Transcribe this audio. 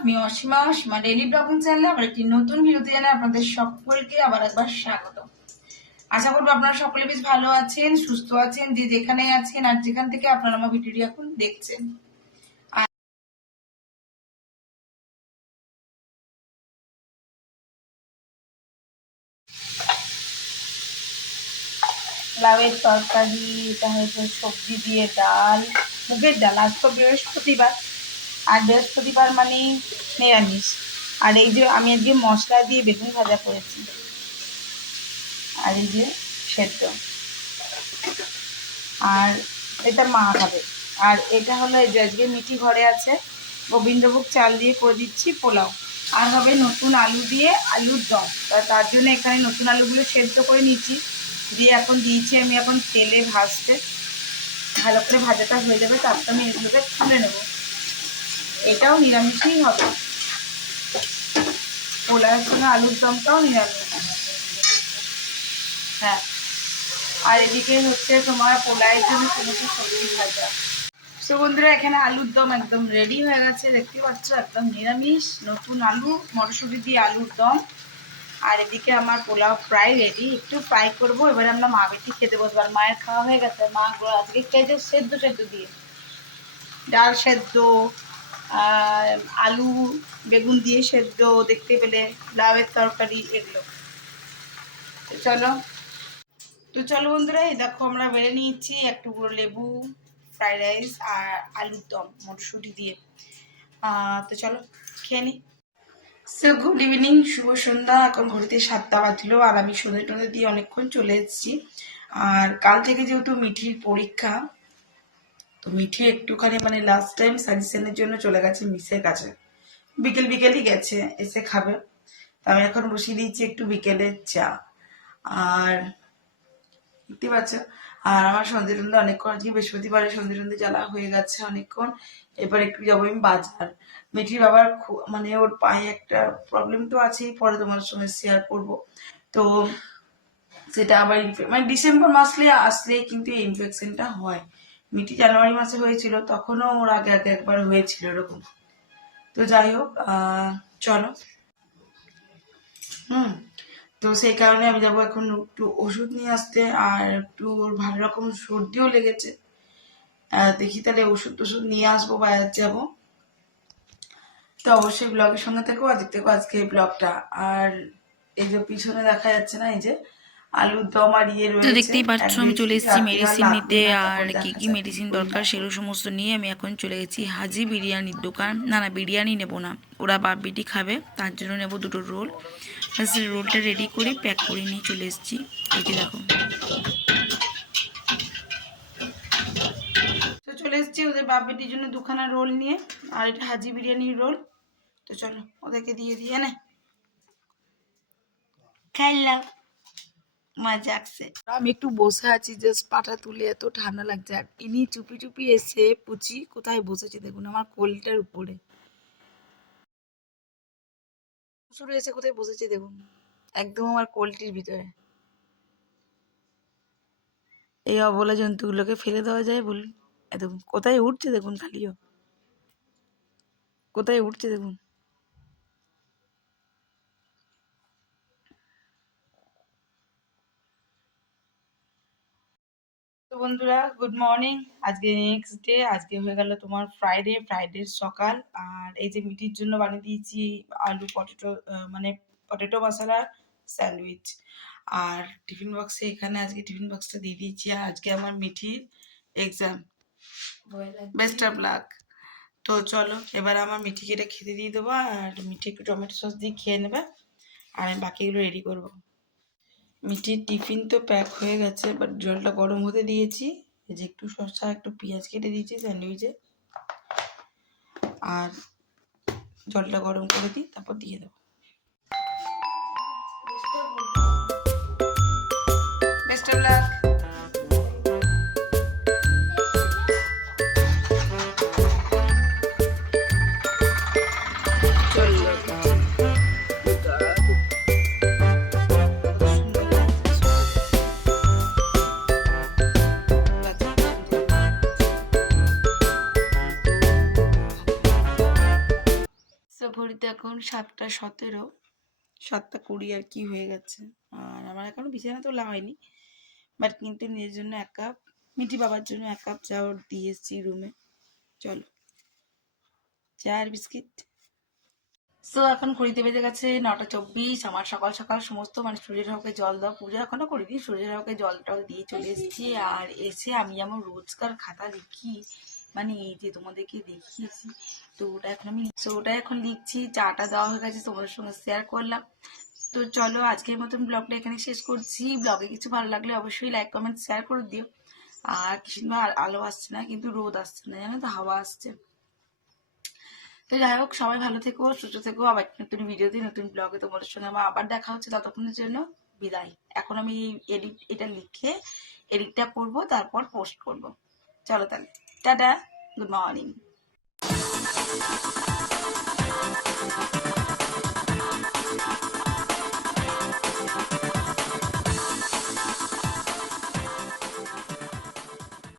আমি Asima Asima daily blogging চ্যানেলে আবার একটি নতুন ভিডিওতে জানাই আপনাদের সকলকে আবার একবার স্বাগত। আশা করবো আপনারা সকলে বেশ ভালো আছেন, সুস্থ আছেন, যে যেখানে আছেন আর যেখান থেকে আপনারা আমার ভিডিওটি এখন দেখছেন। লাউয়ের তরকারি, এটা হচ্ছে সবজি দিয়ে ডাল, মুগের ডাল। আজ তো বৃহস্পতিবার, আর বৃহস্পতিবার মানে নিরামিষ। আর এই যে আমি আজকে মশলা দিয়ে বেগুন ভাজা করেছি, আর এই যে সেদ্ধ, আর এটা মা খাবে। আর এটা হলো এই যে আজকে মিঠি ঘরে আছে, গোবিন্দভোগ চাল দিয়ে করে দিচ্ছি পোলাও। আর হবে নতুন আলু দিয়ে আলুর দম। তার জন্য এখানে নতুন আলুগুলো সেদ্ধ করে নিচ্ছি, দিয়ে এখন দিয়েছি আমি এখন তেলে ভাজতে। ভালো করে ভাজাটা হয়ে যাবে, তারপর আমি এগুলোকে তুলে নেব। এটাও নিরামিষই হবে, পোলাওয়ের সঙ্গে আলুর দমটাও নিরামিষ। হ্যাঁ, আর এদিকে হচ্ছে তোমার পোলাওয়ের জন্য সমস্ত সবজি ভাজা। তো বন্ধুরা, এখানে আলুর দম একদম রেডি হয়ে গেছে, দেখতে পাচ্ছ, একদম নিরামিষ নতুন আলু মটরশুঁটি দিয়ে আলুর দম। আর এদিকে আমার পোলাও প্রায় রেডি, একটু ফ্রাই করবো। এবারে আমরা মা বেটি খেতে বসবো। আর মায়ের খাওয়া হয়ে গেছে, মা আজকে খেয়েছে সেদ্ধ সেদ্ধ দিয়ে, ডাল সেদ্ধ, আলু বেগুন দিয়ে সেদ্ধ, দেখতে পেলে লাউয়ের তরকারি, এগুলো। তো চলো বন্ধুরা, এই দেখো আমরা বেড়ে নিয়েছি এক টুকরো লেবু, ফ্রাইড রাইস আর আলুর দম মটরশুঁটি দিয়ে। তো চলো খেয়ে নিই। সো গুড ইভিনিং, শুভ সন্ধ্যা। এখন ঘড়িতে 7টা বাজলো, আর আমি সন্ধ্যে টন্ধে দিয়ে অনেকক্ষণ চলে এসেছি। আর কাল থেকে যেহেতু মিঠির পরীক্ষা, তো মিঠি একটুখানি মানে লাস্ট টাইম সাজেশনের জন্য চলে গেছে মিসের কাছে। বিকেলই গেছে, এসে খাবে। আমি এখন বসিয়ে দিয়েছি একটু বিকেলের চা। আর দেখতে পাচ্ছ, আর আমার সন্ধে টন্ধে অনেকক্ষণ, আজকে বৃহস্পতিবারে সন্ধে টন্ধে জ্বালা হয়ে গেছে অনেকক্ষণ। এবার একটু যাবো আমি বাজার। মিঠির বাবার মানে ওর পায়ে একটা প্রবলেম তো আছেই, পরে তোমার সঙ্গে শেয়ার করবো। তো সেটা আবার মানে ডিসেম্বর মাসে আসলে কিন্তু এই ইনফেকশনটা হয়। মিটি জানুয়ারি মাসে হয়েছিল, তখনও ওর আগে আগে একবার হয়েছিল এরকম। তো যাই হোক, চলো। তো সেই কারণে আমি যাবো এখন একটু ওষুধ নিয়ে আসতে। আর একটু ভালো রকম সর্দিও লেগেছে, দেখি তাহলে ওষুধ টষুধ নিয়ে আসবো, বাজার যাবো। তো অবশ্যই ব্লগের সঙ্গে থেকো, আর দেখতে থাকো আজকে ব্লগটা। আর এই যে পিছনে দেখা যাচ্ছে না, এই যে আলুর দম আর ইয়ে রয়েছে। তো দেখতেই পাচ্ছ আমি চলে এসেছি মেডিসিন নিতে, আর কি কি মেডিসিন দরকার সেগুলো সমস্ত নিয়ে আমি এখন চলে গেছি হাজি বিরিয়ানির দোকান। না বিরিয়ানি নেবো না, ওরা বাপ বেটি খাবে, তার জন্য নেবো দুটো রোল। রোলটা রেডি করে প্যাক করে নিয়ে চলে এসেছি। এই যে দেখো, তো চলে এসেছি ওদের বাপ বেটির জন্য দুখানা রোল নিয়ে, আর এটা হাজি বিরিয়ানির রোল। তো চলো ওদেরকে দিয়ে দিয়ে না খাইলাম, মজা আসছে। আমি একটু বসে আছি, জাস্ট পাটা তুলে, এত ঠান্ডা লাগছে। আর ইনি চুপি চুপি এসে পুচি কোথায় বসেছে দেখুন, আমার কোলটার উপরে শুরু এসে কোথায় বসেছে দেখুন, একদম আমার কোলটির ভিতরে। এই অবলা জন্তুগুলোকে ফেলে দেওয়া যায় বলুন? দেখুন কোথায় উঠছে, দেখুন খালিও কোথায় উঠছে দেখুন। তো বন্ধুরা, গুড মর্নিং। আজকে নেক্সট ডে, আজকে হয়ে গেল তোমার ফ্রাইডে সকাল। আর এই যে মিঠির জন্য বানিয়ে দিয়েছি আলু পটেটো, মানে পটেটো মশলা স্যান্ডউইচ। আর টিফিন বক্সে, এখানে আজকে টিফিন বক্সটা দিয়ে দিয়েছি। আর আজকে আমার মিঠির এক্সাম, বেস্ট অফ লাক। তো চলো এবার আমার মিঠিকে এটা খেতে দিয়ে দেবো, আর মিঠি একটু টমেটো সস দিয়ে খেয়ে নেবে, আর আমি বাকিগুলো রেডি করবো। মিঠির টিফিন তো প্যাক হয়ে গেছে, বাট জলটা গরম হতে দিয়েছি। এই যে একটু শসা একটু পেঁয়াজ কেটে দিয়েছি স্যান্ডউইচে, আর জলটা গরম করে দিই, তারপর দিয়ে দেবো। Best of luck. এখন 7:17, 7:20 আর কি হয়ে গেছে। আর আমার এখনো বিছানা তোলা হয়নি, বাট কিন্তু নিজের জন্য 1 কাপ, মিটি বাবার জন্য 1 কাপ চা ওর দিয়ে এসেছি রুমে। চলো, চা আর বিস্কিট। সো এখন ঘড়িতে বেজে গেছে 9:24। আমার সকাল সকাল সমস্ত মানে সূর্যের হকে জল দেওয়া, পুজো এখনো করিনি, সূর্যের হকে জলটাও দিয়ে চলে এসেছি। আর এসে আমি আমার রোজকার খাতা লিখি, মানে এই যে তোমাদেরকে দেখিয়েছি, তো ওটা এখন লিখছি। চাটা দেওয়া হয়ে গেছে, তোমাদের সঙ্গে শেয়ার করলাম। তো চলো আজকের মতন ব্লগটা এখানে শেষ করছি। ব্লগে কিছু ভালো লাগলে অবশ্যই লাইক কমেন্ট শেয়ার করে দিও। আর কি সুন্দর আলো আসছে না, কিন্তু রোদ আসছে না, জানো তো, হাওয়া আসছে। তো যাই হোক, সবাই ভালো থেকো, সুস্থ থেকো। আবার নতুন ভিডিওতে নতুন ব্লগে তোমাদের সঙ্গে আমার আবার দেখা হচ্ছে। ততক্ষণের জন্য বিদায়। এখন আমি এটা লিখে এডিটটা করবো, তারপর পোস্ট করব। চলো তাহলে, টাটা, গুড মর্নিং।